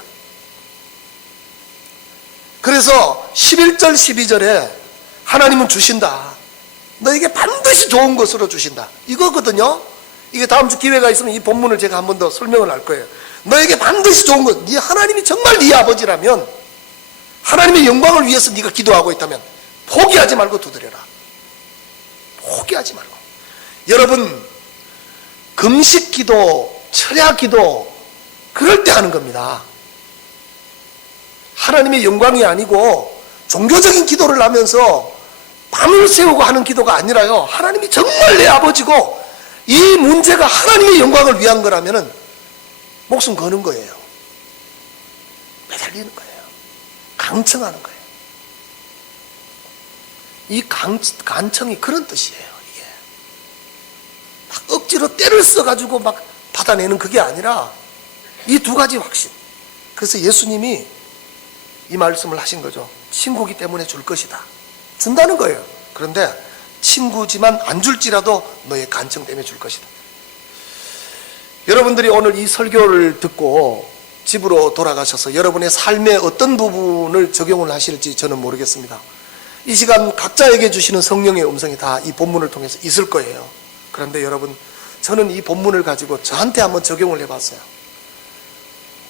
그래서 11절 12절에 하나님은 주신다. 너에게 반드시 좋은 것으로 주신다. 이거거든요. 이게 다음 주 기회가 있으면 이 본문을 제가 한 번 더 설명을 할 거예요. 너에게 반드시 좋은 것. 네 하나님이 정말 네 아버지라면, 하나님의 영광을 위해서 네가 기도하고 있다면 포기하지 말고 두드려라. 포기하지 말고. 여러분, 금식 기도, 철야 기도 그럴 때 하는 겁니다. 하나님의 영광이 아니고 종교적인 기도를 하면서 밤을 새우고 하는 기도가 아니라요, 하나님이 정말 내 아버지고 이 문제가 하나님의 영광을 위한 거라면은 목숨 거는 거예요. 매달리는 거예요. 강청하는 거예요. 이 간청이 그런 뜻이에요. 이게 막 억지로 때를 써가지고 막 받아내는 그게 아니라 이 두 가지 확신. 그래서 예수님이 이 말씀을 하신 거죠. 친구기 때문에 줄 것이다. 준다는 거예요. 그런데 친구지만 안 줄지라도 너의 간청 때문에 줄 것이다. 여러분들이 오늘 이 설교를 듣고 집으로 돌아가셔서 여러분의 삶의 어떤 부분을 적용을 하실지 저는 모르겠습니다. 이 시간 각자에게 주시는 성령의 음성이 다 이 본문을 통해서 있을 거예요. 그런데 여러분, 저는 이 본문을 가지고 저한테 한번 적용을 해봤어요.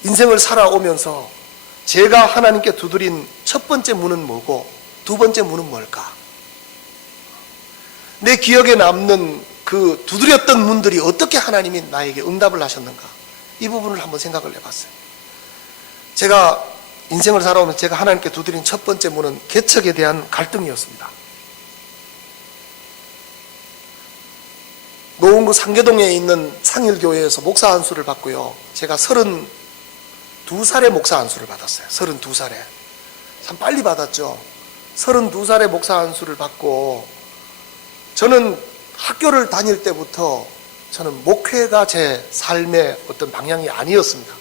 인생을 살아오면서 제가 하나님께 두드린 첫 번째 문은 뭐고 두 번째 문은 뭘까? 내 기억에 남는 그 두드렸던 문들이 어떻게 하나님이 나에게 응답을 하셨는가? 이 부분을 한번 생각을 해봤어요. 제가 인생을 살아오면서 제가 하나님께 두드린 첫 번째 문은 개척에 대한 갈등이었습니다. 노원구 상계동에 있는 창일교회에서 목사 안수를 받고요, 제가 32살에 목사 안수를 받았어요. 32살에. 참 빨리 받았죠. 32살에 목사 안수를 받고, 저는 학교를 다닐 때부터 저는 목회가 제 삶의 어떤 방향이 아니었습니다.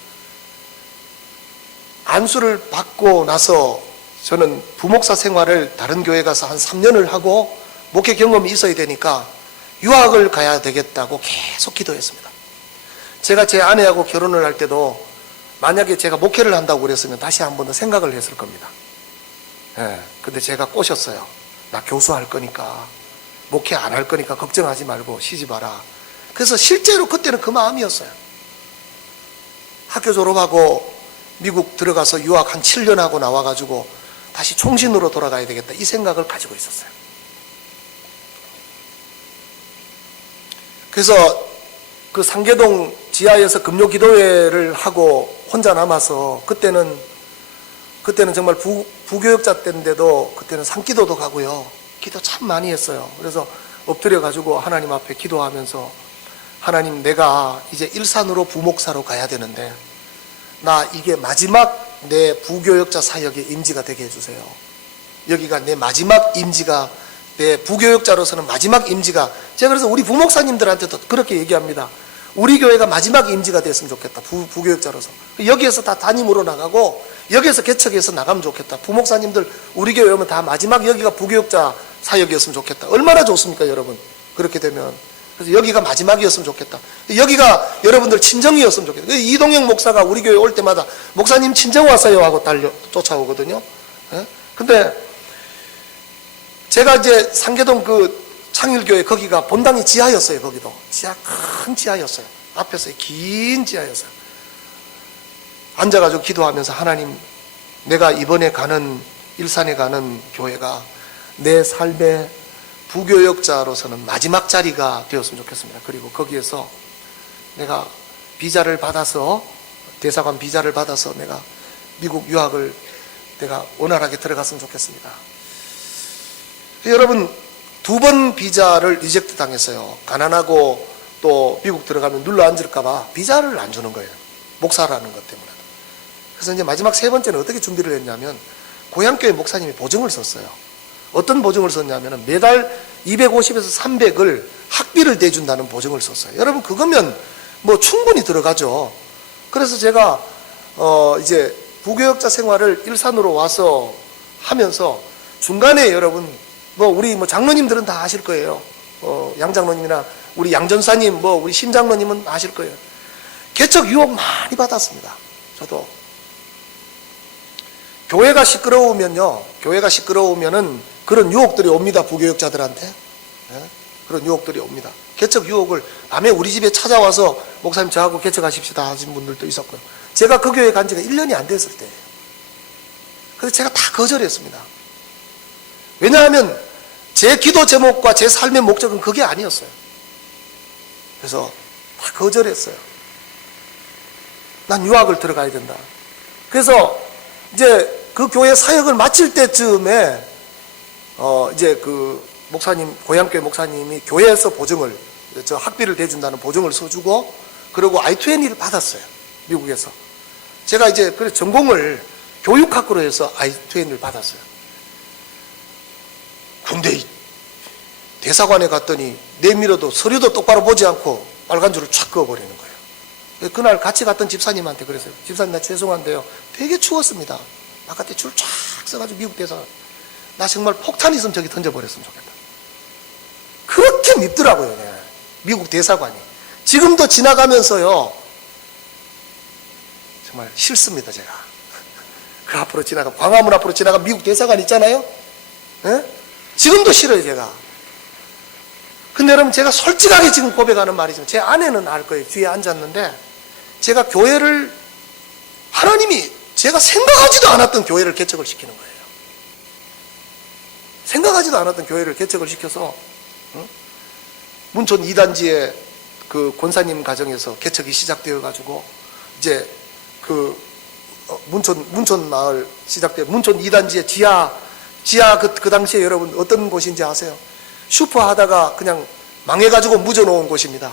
안수를 받고 나서 저는 부목사 생활을 다른 교회 가서 한 3년을 하고 목회 경험이 있어야 되니까 유학을 가야 되겠다고 계속 기도했습니다. 제가 제 아내하고 결혼을 할 때도 만약에 제가 목회를 한다고 그랬으면 다시 한 번 더 생각을 했을 겁니다. 근데 제가 꼬셨어요. 나 교수할 거니까 목회 안 할 거니까 걱정하지 말고 쉬지 마라. 그래서 실제로 그때는 그 마음이었어요. 학교 졸업하고 미국 들어가서 유학 한 7년 하고 나와가지고 다시 총신으로 돌아가야 되겠다, 이 생각을 가지고 있었어요. 그래서 그 상계동 지하에서 금요 기도회를 하고 혼자 남아서 그때는 정말 부교역자 때인데도 그때는 산기도도 가고요. 기도 참 많이 했어요. 그래서 엎드려 가지고 하나님 앞에 기도하면서, 하나님, 내가 이제 일산으로 부목사로 가야 되는데 나 이게 마지막 내 부교역자 사역의 임지가 되게 해주세요. 여기가 내 마지막 임지가, 내 부교역자로서는 마지막 임지가, 제가 그래서 우리 부목사님들한테도 그렇게 얘기합니다. 우리 교회가 마지막 임지가 됐으면 좋겠다. 부교역자로서 여기에서 다 담임으로 나가고 여기에서 개척해서 나가면 좋겠다. 부목사님들 우리 교회 오면 다 마지막 여기가 부교역자 사역이었으면 좋겠다. 얼마나 좋습니까, 여러분? 그렇게 되면. 그래서 여기가 마지막이었으면 좋겠다. 여기가 여러분들 친정이었으면 좋겠다. 이동영 목사가 우리 교회 올 때마다 목사님 친정 왔어요 하고 쫓아오거든요. 예? 근데 제가 이제 상계동 그 창일교회 거기가 본당이 지하였어요. 거기도 지하, 큰 지하였어요. 앞에서 긴 지하였어요. 앉아가지고 기도하면서, 하나님, 내가 이번에 가는 일산에 가는 교회가 내 삶의 부교역자로서는 마지막 자리가 되었으면 좋겠습니다. 그리고 거기에서 내가 비자를 받아서, 대사관 비자를 받아서 내가 미국 유학을 내가 원활하게 들어갔으면 좋겠습니다. 여러분, 2번 비자를 리젝트 당했어요. 가난하고 또 미국 들어가면 눌러 앉을까봐 비자를 안 주는 거예요. 목사라는 것 때문에. 그래서 이제 마지막 3번째는 어떻게 준비를 했냐면, 고향교회 목사님이 보증을 썼어요. 어떤 보증을 썼냐면 매달 250에서 300을 학비를 대준다는 보증을 썼어요. 여러분, 그거면 뭐 충분히 들어가죠. 그래서 제가 이제 부교역자 생활을 일산으로 와서 하면서 중간에, 여러분, 뭐 우리 뭐 장로님들은 다 아실 거예요. 양장로님이나 우리 양전사님, 뭐 우리 심장로님은 아실 거예요. 개척 유혹 많이 받았습니다. 저도. 교회가 시끄러우면은 그런 유혹들이 옵니다. 부교역자들한테. 예? 그런 유혹들이 옵니다. 개척 유혹을 밤에 우리 집에 찾아와서, 목사님 저하고 개척하십시다 하신 분들도 있었고요. 제가 그 교회 간 지가 1년이 안 됐을 때예요. 그래서 제가 다 거절했습니다. 왜냐하면 제 기도 제목과 제 삶의 목적은 그게 아니었어요. 그래서 다 거절했어요. 난 유학을 들어가야 된다. 그래서 이제 그 교회 사역을 마칠 때쯤에 이제 그 목사님, 고향교회 목사님이 교회에서 보증을, 저 학비를 대준다는 보증을 써주고, 그리고 I-20를 받았어요. 미국에서. 제가 이제 그래서 전공을 교육학으로 해서 I-20를 받았어요. 근데 대사관에 갔더니 내밀어도 서류도 똑바로 보지 않고 빨간 줄을 촥 그어버리는 거예요. 그날 같이 갔던 집사님한테 그랬어요. 집사님, 나 죄송한데요, 되게 추웠습니다. 바깥에 줄 쫙 써가지고 미국 대사관, 나 정말 폭탄 있으면 저기 던져버렸으면 좋겠다. 그렇게 밉더라고요. 미국 대사관이. 지금도 지나가면서요, 정말 싫습니다. 제가 그 앞으로 광화문 앞으로 지나가 미국 대사관 있잖아요. 예? 지금도 싫어요. 제가. 근데 여러분, 제가 솔직하게 지금 고백하는 말이지만, 제 아내는 알 거예요. 뒤에 앉았는데, 제가 교회를, 하나님이 제가 생각하지도 않았던 교회를 개척을 시키는 거예요. 생각하지도 않았던 교회를 개척을 시켜서 문촌 2단지에 그 권사님 가정에서 개척이 시작되어 가지고, 이제 그 문촌 마을 시작돼, 문촌 2단지에 지하 그 당시에 여러분 어떤 곳인지 아세요? 슈퍼 하다가 그냥 망해가지고 묻어놓은 곳입니다.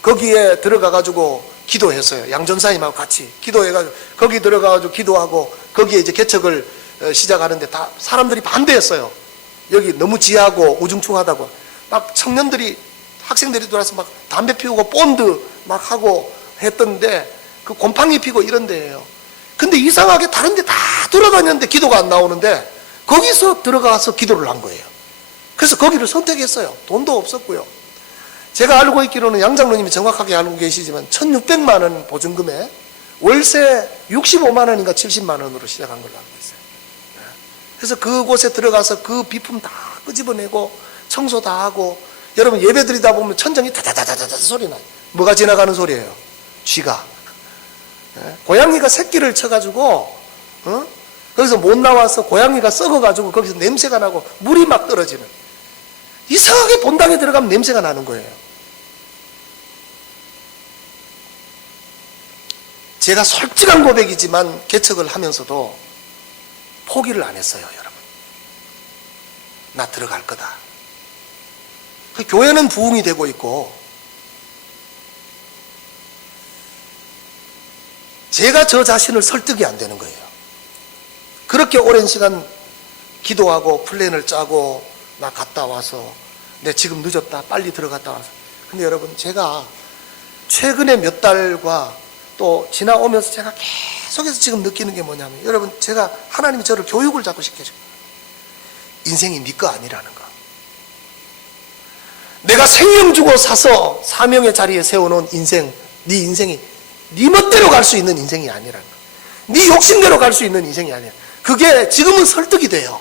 거기에 들어가가지고 기도했어요. 양전사님하고 같이 기도해가지고 거기 들어가가지고 기도하고, 거기에 이제 개척을 시작하는데 다 사람들이 반대했어요. 여기 너무 지하고 우중충하다고. 막 청년들이, 학생들이 들어와서 막 담배 피우고 본드 막 하고 했던데, 그 곰팡이 피고 이런 데예요. 근데 이상하게 다른 데 다 돌아다녔는데 기도가 안 나오는데, 거기서 들어가서 기도를 한 거예요. 그래서 거기를 선택했어요. 돈도 없었고요. 제가 알고 있기로는 양장로님이 정확하게 알고 계시지만 1,600만 원 보증금에 월세 65만 원인가 70만 원으로 시작한 걸로 알고 있어요. 그래서 그곳에 들어가서 그 비품 다 끄집어내고 청소 다 하고, 여러분 예배 드리다 보면 천정이 다다다다다 소리 나요. 뭐가 지나가는 소리예요? 쥐가. 고양이가 새끼를 쳐가지고 거기서 못 나와서 고양이가 썩어가지고 거기서 냄새가 나고 물이 막 떨어지는, 이상하게 본당에 들어가면 냄새가 나는 거예요. 제가 솔직한 고백이지만 개척을 하면서도 포기를 안 했어요, 여러분. 나 들어갈 거다. 그 교회는 부흥이 되고 있고, 제가 저 자신을 설득이 안 되는 거예요. 그렇게 오랜 시간 기도하고 플랜을 짜고 나 갔다 와서 내 지금 늦었다 빨리 들어갔다 와서. 근데 여러분, 제가 최근에 몇 달과 또 지나오면서 제가 계속해서 지금 느끼는 게 뭐냐면, 여러분, 제가 하나님이 저를 교육을 자꾸 시켜줘요. 인생이 네 거 아니라는 거. 내가 생명 주고 사서 사명의 자리에 세워놓은 인생, 네 인생이 네 멋대로 갈 수 있는 인생이 아니라는 거. 네 욕심대로 갈 수 있는 인생이 아니야. 그게 지금은 설득이 돼요.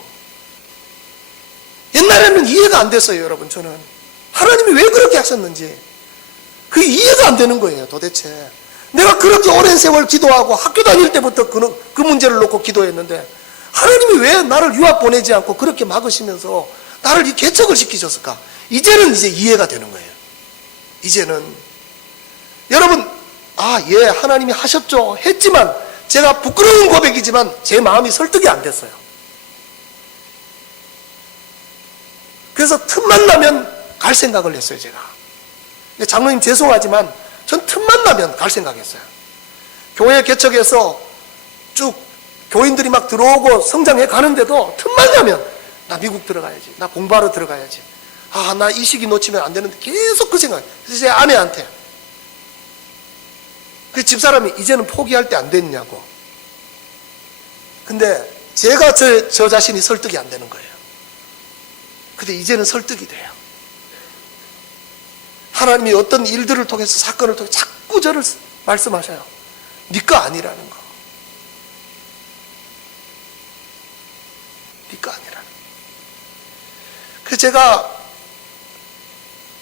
옛날에는 이해가 안 됐어요, 여러분. 저는 하나님이 왜 그렇게 하셨는지 그게 이해가 안 되는 거예요, 도대체. 내가 그렇게 오랜 세월 기도하고 학교 다닐 때부터 그 문제를 놓고 기도했는데, 하나님이 왜 나를 유학 보내지 않고 그렇게 막으시면서 나를 이 개척을 시키셨을까? 이제는 이제 이해가 되는 거예요. 이제는 여러분, 예, 하나님이 하셨죠 했지만, 제가 부끄러운 고백이지만 제 마음이 설득이 안 됐어요. 그래서 틈만 나면 갈 생각을 했어요, 제가. 근데 장로님 죄송하지만 전 틈만 나면 갈 생각했어요. 교회 개척해서 쭉 교인들이 막 들어오고 성장해 가는데도 틈만 나면 나 미국 들어가야지, 나 공부하러 들어가야지, 나 이 시기 놓치면 안 되는데 계속 그 생각. 그래서 제 아내한테, 그 집사람이 이제는 포기할 때 안 됐냐고. 근데 제가 저 자신이 설득이 안 되는 거예요. 근데 이제는 설득이 돼요. 하나님이 어떤 일들을 통해서, 사건을 통해서 자꾸 저를 말씀하셔요. 네 거 아니라는 거. 네 거 아니라는 거. 그래서 제가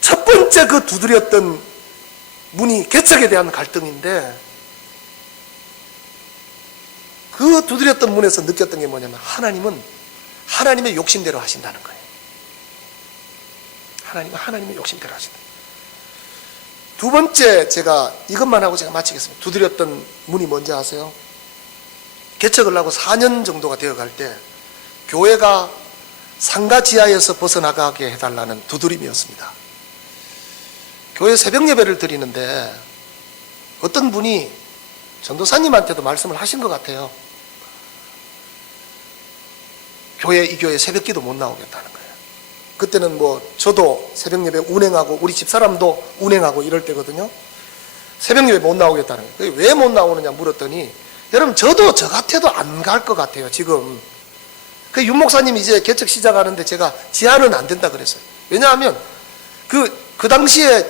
첫 번째 그 두드렸던 문이 개척에 대한 갈등인데, 그 두드렸던 문에서 느꼈던 게 뭐냐면, 하나님은 하나님의 욕심대로 하신다는 거예요. 하나님은 하나님의 욕심대로 하신다. 두 번째, 제가 이것만 하고 제가 마치겠습니다. 두드렸던 문이 뭔지 아세요? 개척을 하고 4년 정도가 되어갈 때 교회가 상가 지하에서 벗어나가게 해달라는 두드림이었습니다. 교회 새벽 예배를 드리는데 어떤 분이 전도사님한테도 말씀을 하신 것 같아요. 이 교회 새벽 기도 못 나오겠다는 거예요. 그때는 저도 새벽 예배 운행하고 우리 집사람도 운행하고 이럴 때거든요. 새벽 예배 못 나오겠다는 거예요. 왜 못 나오느냐 물었더니, 여러분, 저도 저 같아도 안 갈 것 같아요, 지금. 그 윤 목사님이 이제 개척 시작하는데 제가 지하는 안 된다 그랬어요. 왜냐하면 그 당시에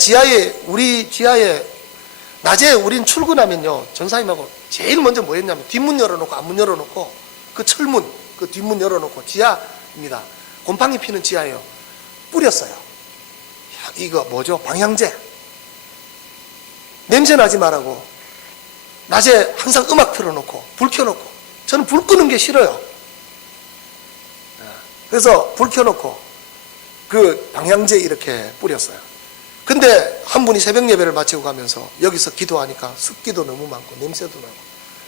우리 지하에 낮에 우린 출근하면요, 전사님하고 제일 먼저 뭐 했냐면 뒷문 열어놓고 앞문 열어놓고 그 철문, 그 뒷문 열어놓고, 지하입니다. 곰팡이 피는 지하예요. 뿌렸어요. 이거 뭐죠? 방향제. 냄새 나지 말라고. 낮에 항상 음악 틀어놓고 불 켜놓고. 저는 불 끄는 게 싫어요. 그래서 불 켜놓고 그 방향제 이렇게 뿌렸어요. 근데 한 분이 새벽 예배를 마치고 가면서 여기서 기도하니까 습기도 너무 많고 냄새도 나고,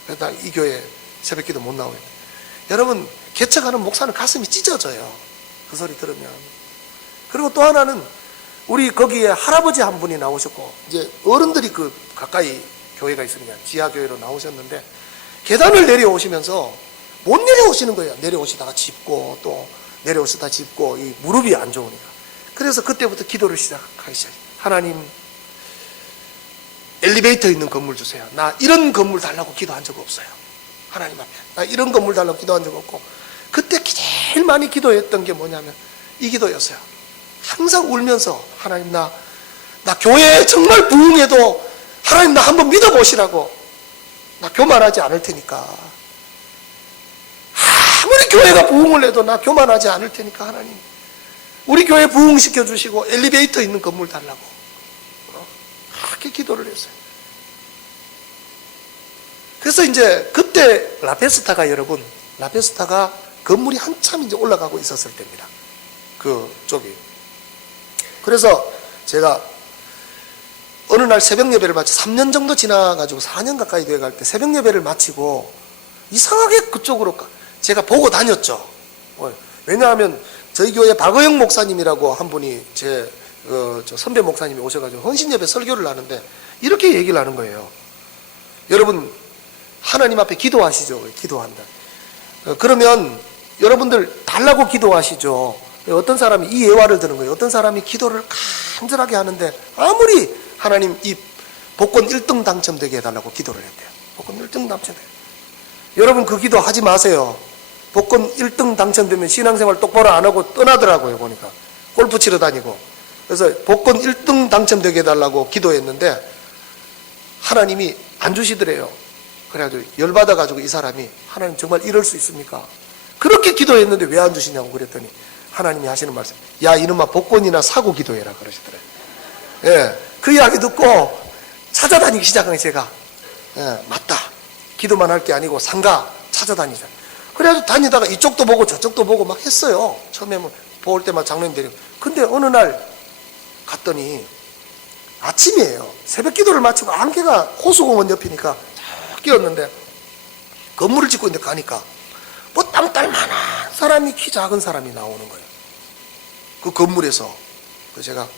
그래서 나 이 교회 새벽 기도 못 나오겠다. 여러분, 개척하는 목사는 가슴이 찢어져요, 그 소리 들으면. 그리고 또 하나는, 우리 거기에 할아버지 한 분이 나오셨고, 이제 어른들이 가까이 교회가 있으니까 지하교회로 나오셨는데, 계단을 내려오시면서 못 내려오시는 거예요. 내려오시다가 짚고 또 내려오시다 짚고, 이 무릎이 안 좋으니까. 그래서 그때부터 기도를 시작하기 시작해요. 하나님, 엘리베이터 있는 건물 주세요. 나 이런 건물 달라고 기도한 적 없어요. 하나님 앞에 나 이런 건물 달라고 기도한 적 없고, 그때 제일 많이 기도했던 게 뭐냐면 이 기도였어요. 항상 울면서, 하나님, 나 교회에 정말 부흥해도 하나님 나 한번 믿어보시라고. 나 교만하지 않을 테니까. 아무리 교회가 부흥을 해도 나 교만하지 않을 테니까 하나님 우리 교회 부흥시켜 주시고 엘리베이터 있는 건물 달라고 그렇게 기도를 했어요. 그래서 이제 그때 라페스타가 여러분, 라페스타가 건물이 한참 이제 올라가고 있었을 때입니다. 그쪽이. 그래서 제가 어느 날 새벽 예배를 마치 3년 정도 지나가지고 4년 가까이 돼갈 때 새벽 예배를 마치고 이상하게 그쪽으로 제가 보고 다녔죠. 왜냐하면 저희 교회 박의영 목사님이라고 한 분이 제 선배 목사님이 오셔가지고 헌신 예배 설교를 하는데 이렇게 얘기를 하는 거예요. 여러분 하나님 앞에 기도하시죠. 기도한다. 그러면 여러분들 달라고 기도하시죠. 어떤 사람이 이 예화를 드는 거예요. 어떤 사람이 기도를 간절하게 하는데 아무리 하나님 이 복권 1등 당첨되게 해달라고 기도를 했대요. 복권 1등 당첨되게. 여러분 그 기도 하지 마세요. 복권 1등 당첨되면 신앙생활 똑바로 안 하고 떠나더라고요. 보니까 골프 치러 다니고. 그래서 복권 1등 당첨되게 해달라고 기도했는데 하나님이 안 주시더래요. 그래가지고 열받아가지고 이 사람이 하나님 정말 이럴 수 있습니까? 그렇게 기도했는데 왜 안 주시냐고 그랬더니 하나님이 하시는 말씀, 야 이놈아 복권이나 사고 기도해라 그러시더래요. 예, 그 이야기 듣고 찾아다니기 시작한 제가 맞다. 기도만 할 게 아니고 상가 찾아다니자. 그래가지고 다니다가 이쪽도 보고 저쪽도 보고 막 했어요. 처음에는 볼 때마다 장로님 데리고. 근데 어느 날 갔더니 아침이에요. 새벽 기도를 마치고 안개가 호수공원 옆이니까 쫙 끼었는데 건물을 짓고 있는데 가니까 뭐 땅딸만한 사람이 키 작은 사람이 나오는 거예요. 그 건물에서. 그래서 제가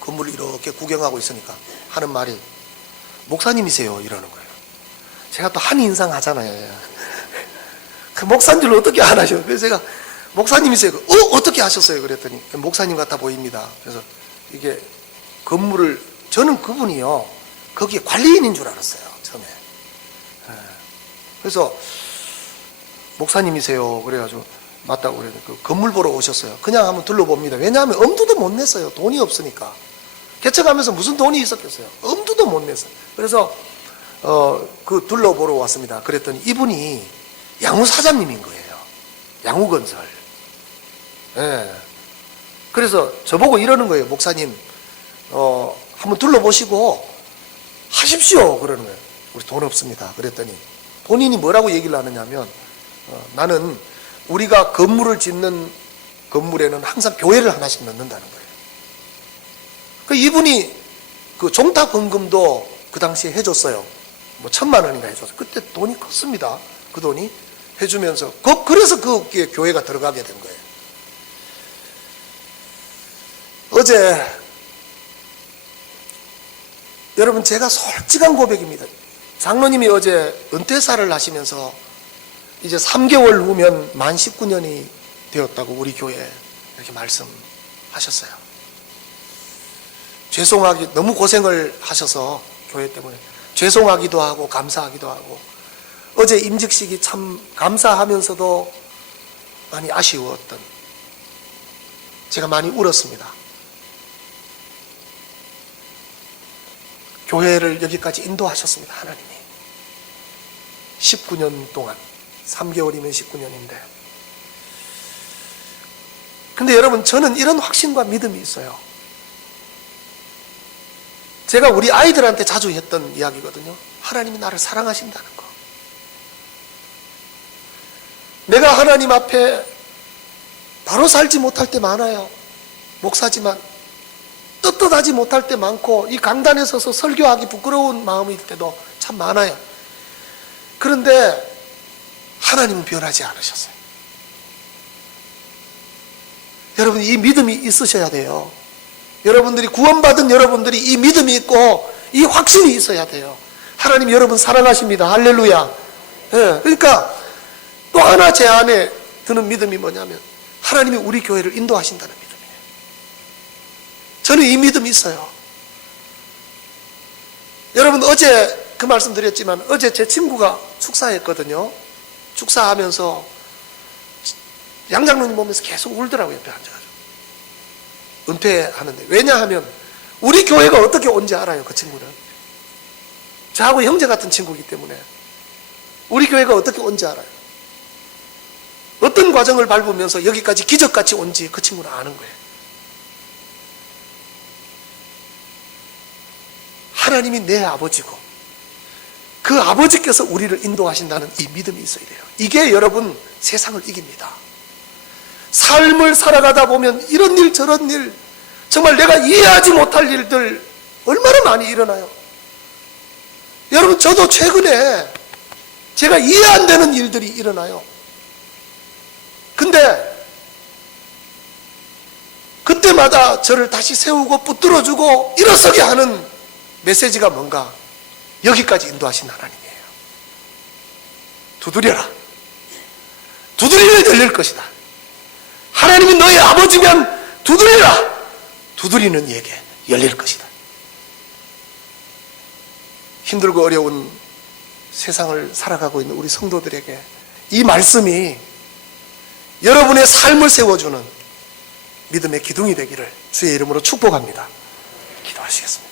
건물을 이렇게 구경하고 있으니까 하는 말이 목사님이세요 이러는 거예요. 제가 또 한 인상 하잖아요. 그 목사인 줄 어떻게 아나요? 그래서 제가 목사님이세요. 어떻게 하셨어요? 그랬더니 목사님 같아 보입니다. 그래서 이게 건물을 저는 그분이요 거기에 관리인인 줄 알았어요 처음에. 그래서 목사님이세요. 그래가지고 맞다고 그랬는데 그 건물 보러 오셨어요. 그냥 한번 둘러봅니다. 왜냐하면 엄두도 못 냈어요. 돈이 없으니까. 개척하면서 무슨 돈이 있었겠어요. 엄두도 못 냈어요. 그래서 그 둘러보러 왔습니다. 그랬더니 이분이 양우 사장님인 거예요. 양우건설. 예. 그래서 저보고 이러는 거예요. 목사님, 한번 둘러보시고 하십시오. 그러는 거예요. 우리 돈 없습니다. 그랬더니 본인이 뭐라고 얘기를 하느냐면 나는 우리가 건물을 짓는 건물에는 항상 교회를 하나씩 넣는다는 거예요. 그 이분이 그 종타 건금도 그 당시에 해줬어요. 뭐 1,000만 원인가 해줬어요. 그때 돈이 컸습니다. 그 돈이 해주면서 그래서 그 교회가 들어가게 된 거예요. 어제 여러분 제가 솔직한 고백입니다. 장로님이 어제 은퇴사를 하시면서 이제 3개월 후면 만 19년이 되었다고 우리 교회에 이렇게 말씀하셨어요. 죄송하기 너무 고생을 하셔서 교회 때문에 죄송하기도 하고 감사하기도 하고 어제 임직식이 참 감사하면서도 많이 아쉬웠던 제가 많이 울었습니다. 교회를 여기까지 인도하셨습니다. 하나님이 19년 동안 3개월이면 19년인데 근데 여러분 저는 이런 확신과 믿음이 있어요. 제가 우리 아이들한테 자주 했던 이야기거든요. 하나님이 나를 사랑하신다는 거. 내가 하나님 앞에 바로 살지 못할 때 많아요. 목사지만 떳떳하지 못할 때 많고 이 강단에 서서 설교하기 부끄러운 마음일 때도 참 많아요. 그런데 하나님은 변하지 않으셨어요. 여러분 이 믿음이 있으셔야 돼요. 여러분들이 구원받은 여러분들이 이 믿음이 있고 이 확신이 있어야 돼요. 하나님 여러분 사랑하십니다. 할렐루야. 예, 그러니까 또 하나 제 안에 드는 믿음이 뭐냐면 하나님이 우리 교회를 인도하신다는 믿음이에요. 저는 이 믿음이 있어요. 여러분 어제 그 말씀 드렸지만 어제 제 친구가 축사했거든요. 축사하면서 양 장로님 보면서 계속 울더라고요. 옆에 앉아가지고 은퇴하는데. 왜냐하면 우리 교회가 어떻게 온지 알아요. 그 친구는 저하고 형제 같은 친구이기 때문에 우리 교회가 어떻게 온지 알아요. 어떤 과정을 밟으면서 여기까지 기적같이 온지 그 친구는 아는 거예요. 하나님이 내 아버지고 그 아버지께서 우리를 인도하신다는 이 믿음이 있어야 돼요. 이게 여러분 세상을 이깁니다. 삶을 살아가다 보면 이런 일 저런 일, 정말 내가 이해하지 못할 일들 얼마나 많이 일어나요. 여러분, 저도 최근에 제가 이해 안 되는 일들이 일어나요. 근데 그때마다 저를 다시 세우고 붙들어주고 일어서게 하는 메시지가 뭔가? 여기까지 인도하신 하나님이에요. 두드려라. 두드리면 열릴 것이다. 하나님이 너의 아버지면 두드리라. 두드리는 이에게 열릴 것이다. 힘들고 어려운 세상을 살아가고 있는 우리 성도들에게 이 말씀이 여러분의 삶을 세워주는 믿음의 기둥이 되기를 주의 이름으로 축복합니다. 기도하시겠습니다.